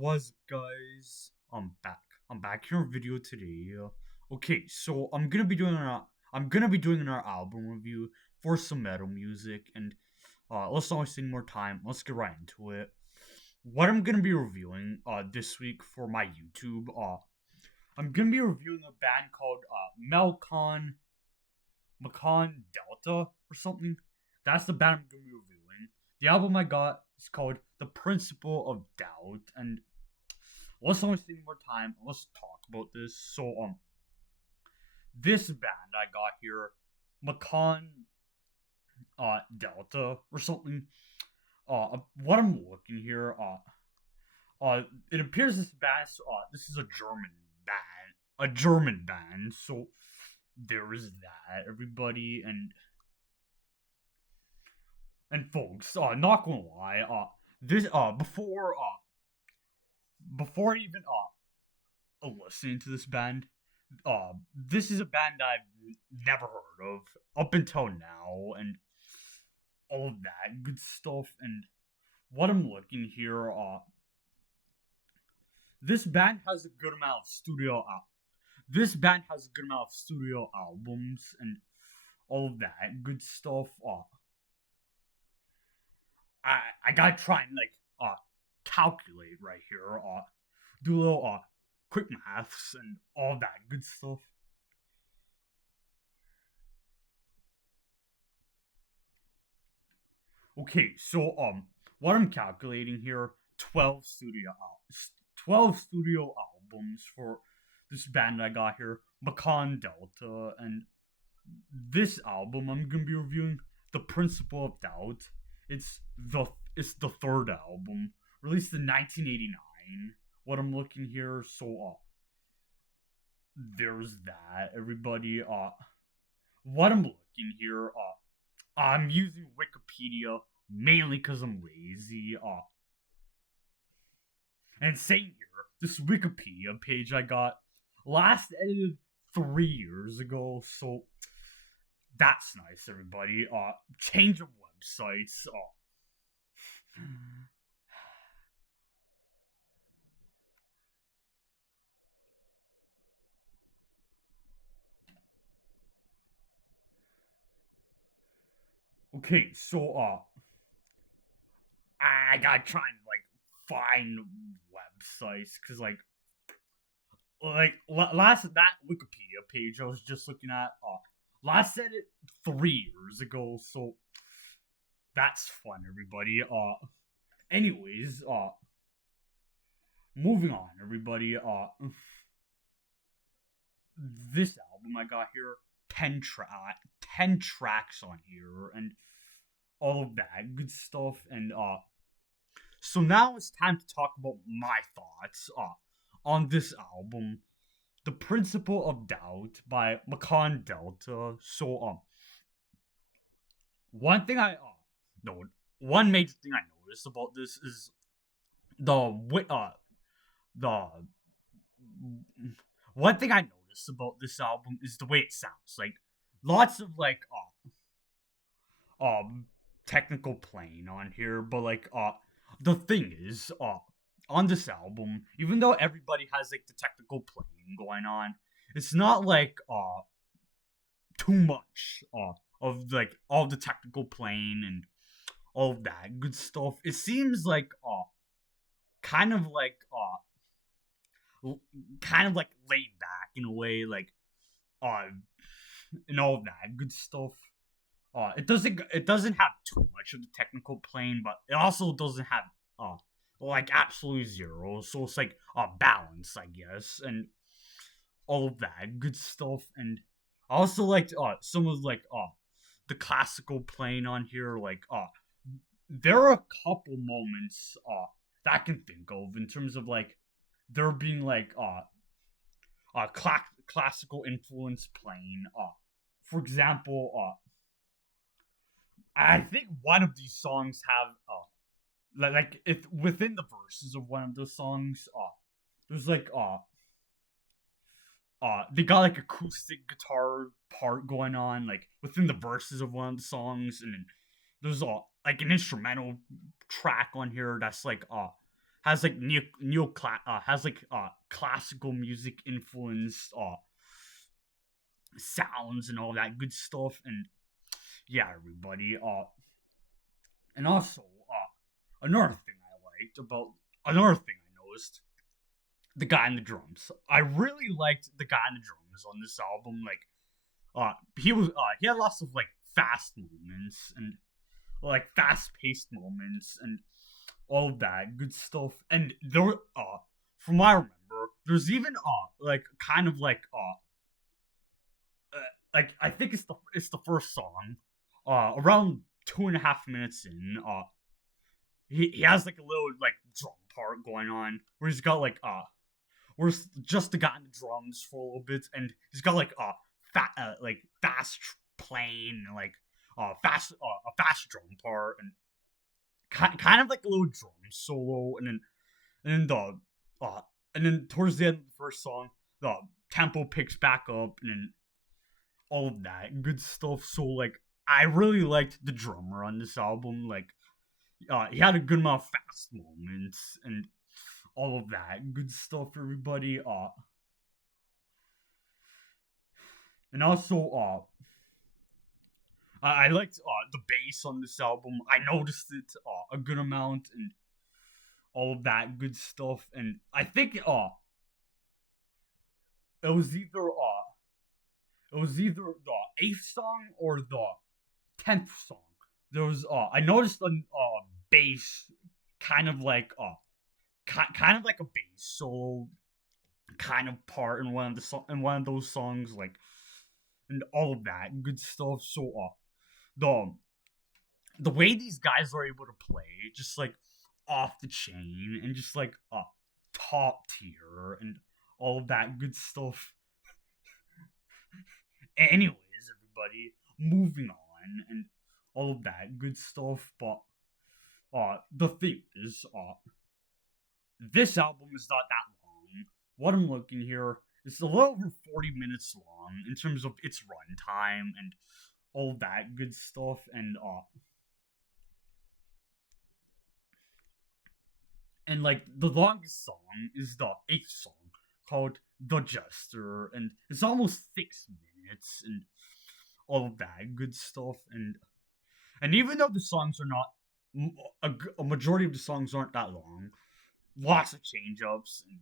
What's up, guys? I'm back. I'm back here in video today. Okay, so I'm gonna be doing our album review for some metal music, and let's not waste any more time. Let's get right into it. What I'm gonna be reviewing this week for my YouTube I'm gonna be reviewing a band called Mekong Delta or something. That's the band I'm gonna be reviewing. The album I got is called The Principle of Doubt, and let's not waste any more time. Let's talk about this. This band I got here, Mekong Delta or something. What I'm looking here, it appears this is a German band. So there is that, everybody, and folks. Not gonna lie, this before even listening to this band, this is a band I've never heard of up until now, and all of that good stuff. And what I'm looking here, this band has a good amount of this band has a good amount of studio albums and all of that good stuff. I gotta try and calculate right here. Do a little quick maths and all that good stuff. Okay, so what I'm calculating here, 12 studio albums for this band I got here, Macan Delta, and this album I'm gonna be reviewing, The Principle of Doubt. It's the third album, released in 1989. What I'm looking here, so there's that, everybody. What I'm looking here, I'm using Wikipedia mainly because I'm lazy. And same here, this Wikipedia page I got last edited 3 years ago, so that's nice, everybody. Change of websites. Okay, so I gotta try and find websites because last that Wikipedia page I was just looking at last said it 3 years ago, so that's fun, everybody. Anyways, moving on, everybody. This album I got here, 10 tracks on here, and all of that good stuff, and so now it's time to talk about my thoughts on this album, The Principle of Doubt by Macan Delta. So one thing I no one major thing I noticed about this is the the one thing I noticed about this album is the way it sounds. Like lots of technical playing on here, but the thing is on this album, even though everybody has the technical playing going on, it's not too much of all the technical playing and all of that good stuff. It seems kind of laid back in a way, uh and all of that good stuff. It doesn't have too much of the technical playing, but it also doesn't have absolutely zero. So it's balance, I guess, and all of that good stuff. And I also liked some of the classical playing on here. There are a couple moments that I can think of in terms of there being classical influence playing. For example, I think one of these songs have if within the verses of one of those songs, there's they got acoustic guitar part going on within the verses of one of the songs, and then there's an instrumental track on here that's has like has like classical music influenced sounds and all that good stuff. And yeah, everybody. And also another thing I liked about another thing I noticed, the guy in the drums. I really liked the guy in the drums on this album. Like, he had lots of like fast moments and like fast paced moments and all of that good stuff. And there, from what I remember, there's even like kind of like I think it's the first song, around 2.5 minutes in, he has like a little like drum part going on where he's got like where it's just the guy in the drums for a little bit, and he's got like like fast playing like a fast drum part and kind of like a little drum solo, and then uh and then towards the end of the first song, the tempo picks back up, and then all of that good stuff. So like I really liked the drummer on this album. Like he had a good amount of fast moments and all of that good stuff, everybody. And also I liked the bass on this album. I noticed it a good amount and all of that good stuff. And I think it was either the eighth song or the 10th song. There was I noticed a bass kind of like kind of like a bass solo kind of part in in one of those songs, like, and all of that good stuff. So the the way these guys are able to play, just like off the chain and just like top tier and all of that good stuff. Anyways, everybody, moving on and all of that good stuff. But the thing is, this album is not that long. What I'm looking here, it's a little over 40 minutes long in terms of its runtime and all that good stuff. And like the longest song is the eighth song called "The Jester," and it's almost 6 minutes and all of that good stuff. And even though the songs are not a majority of the songs aren't that long, lots of change ups and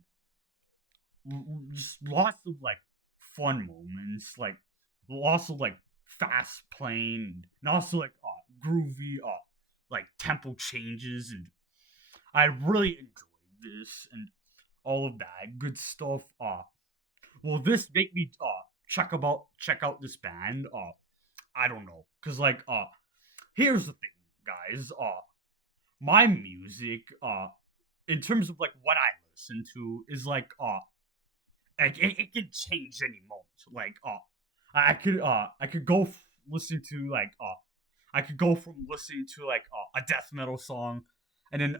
just lots of like fun moments, like lots of like fast playing and also like groovy like tempo changes, and I really enjoyed this and all of that good stuff. Will this make me check out this band? I don't know, cause like here's the thing, guys. My music in terms of like what I listen to is like it can change any moment. Like I could go listen to like I could go from listening to like a death metal song, and then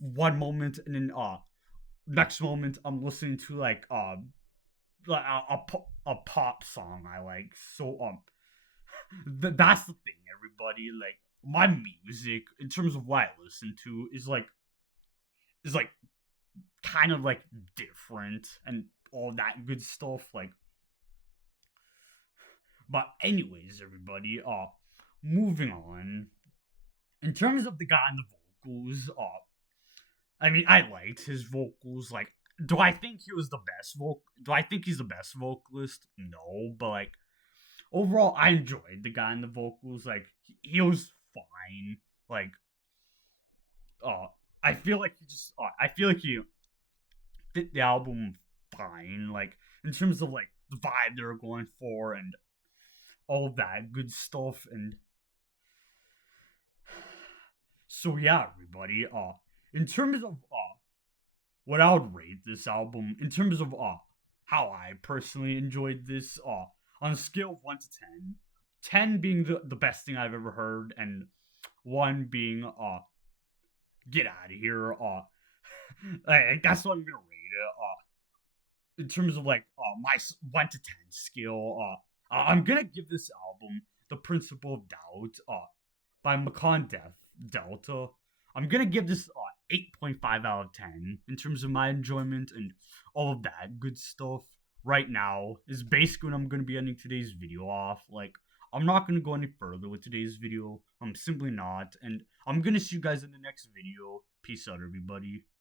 one moment, and then next moment I'm listening to like a pop song I like. So that's the thing, everybody. Like my music, in terms of what I listen to, is like kind of like different and all that good stuff. Like, but anyways, everybody. Moving on. In terms of the guy in the vocals, I mean, I liked his vocals. Like, do I think he was the best Do I think he's the best vocalist? No, but like overall, I enjoyed the guy in the vocals. Like, he was fine. Like, uh, I feel like I feel like he fit the album fine. Like, in terms of like the vibe they were going for and all of that good stuff. And so yeah, everybody. In terms of what I would rate this album, in terms of how I personally enjoyed this, on a scale of 1 to 10, 10 being the best thing I've ever heard, and one being get out of here. Like, that's what I'm gonna rate it. In terms of like my 1 to 10 scale, I'm gonna give this album "The Principle of Doubt" by Mekong Delta. I'm gonna give this 8.5 out of 10 in terms of my enjoyment and all of that good stuff right now is basically what I'm going to be ending today's video off. Like, I'm not going to go any further with today's video. I'm simply not. And I'm going to see you guys in the next video. Peace out, everybody.